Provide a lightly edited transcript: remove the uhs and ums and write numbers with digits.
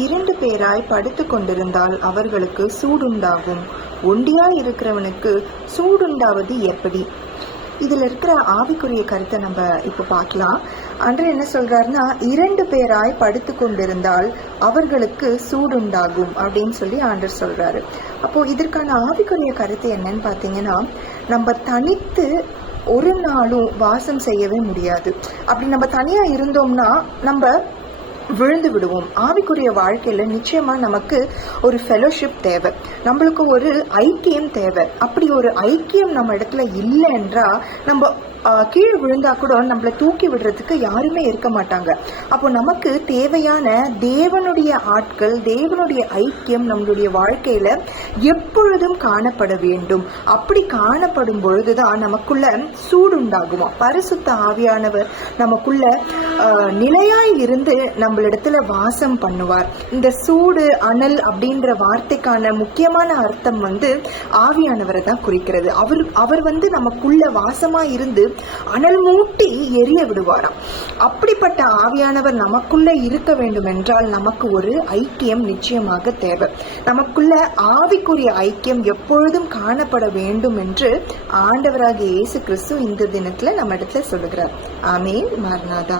2 பேராய் படுத்து கொண்டிருந்தால் அவர்களுக்கு சூடுண்டாகும். ஒண்டியாய் இருக்கிறவனுக்கு சூடுண்டாவது எப்படி? இதுல இருக்கிற ஆவிக்குரிய கருத்தை நம்ம இப்ப பார்க்கலாம். அன்று என்ன சொல்றாருன்னா, 2 பேராய் படுத்து கொண்டிருந்தால் அவர்களுக்கு சூடுண்டாகும் அப்படின்னு சொல்லி ஆண்டர் சொல்றாரு. அப்போ இதற்கான ஆவிக்குரிய கருத்து என்னன்னு பாத்தீங்கன்னா, நம்ம தனித்து ஒரு நாளும் வாசம் செய்யவே முடியாது. அப்படி நம்ம தனியா இருந்தோம்னா நம்ம விழுந்து விடுவோம். ஆவிக்குரிய வாழ்க்கையில நிச்சயமா நமக்கு ஒரு ஃபெலோஷிப் தேவை, நம்மளுக்கு ஒரு ஐக்கியம் தேவை. அப்படி ஒரு ஐக்கியம் நம்ம இடத்துல இல்லைன்றா நம்ம கீழே விழுந்தா கூட நம்மளை தூக்கி விடுறதுக்கு யாருமே இருக்க மாட்டாங்க. அப்போ நமக்கு தேவையான தேவனுடைய ஆட்கள், தேவனுடைய ஐக்கியம் நம்மளுடைய வாழ்க்கையில எப்பொழுதும் காணப்பட வேண்டும். அப்படி காணப்படும் பொழுதுதான் நமக்குள்ள சூடுண்டாகுமா. பரிசுத்த ஆவியானவர் நமக்குள்ள நிலையாய் இருந்து நம்மளிடத்துல வாசம் பண்ணுவார். இந்த சூடு அனல் அப்படின்ற வார்த்தைக்கான முக்கியமான அர்த்தம் ஆவியானவரை தான் குறிக்கிறது. அவர் நமக்குள்ள வாசமா இருந்து அனல் மூட்டி எரிய விடுவாராம். அப்படிப்பட்ட ஆவியானவர் நமக்குள்ள இருக்க வேண்டும் என்றால் நமக்கு ஒரு ஐக்கியம் நிச்சயமாக தேவை. நமக்குள்ள ஆவிக்குரிய ஐக்கியம் எப்பொழுதும் காணப்பட வேண்டும் என்று ஆண்டவராகிய இயேசு கிறிஸ்து இந்த தினத்துல நம்ம இடத்துல சொல்லுகிறார். ஆமென். மர்நாதா.